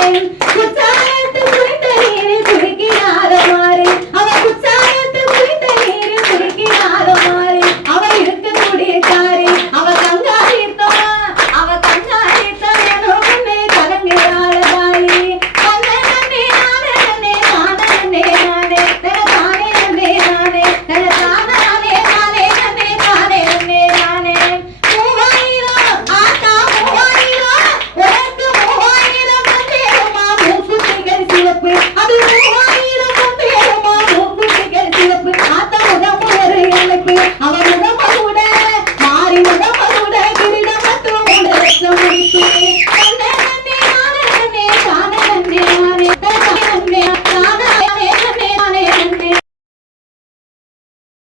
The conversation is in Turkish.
time. Halamı